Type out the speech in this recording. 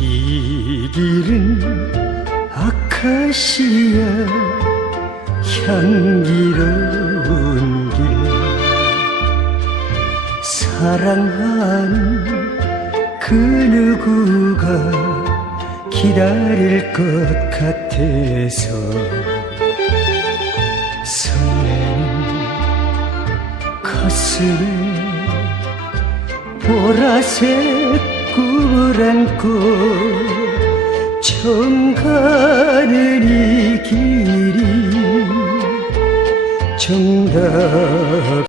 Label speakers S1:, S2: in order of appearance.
S1: 이 길은 아카시아 향기로운 길. 사랑한 그 누구가 기다릴 것 같아서 설레는 가슴에 보라색 꿈을 안고 처음 가는 이 길이 정답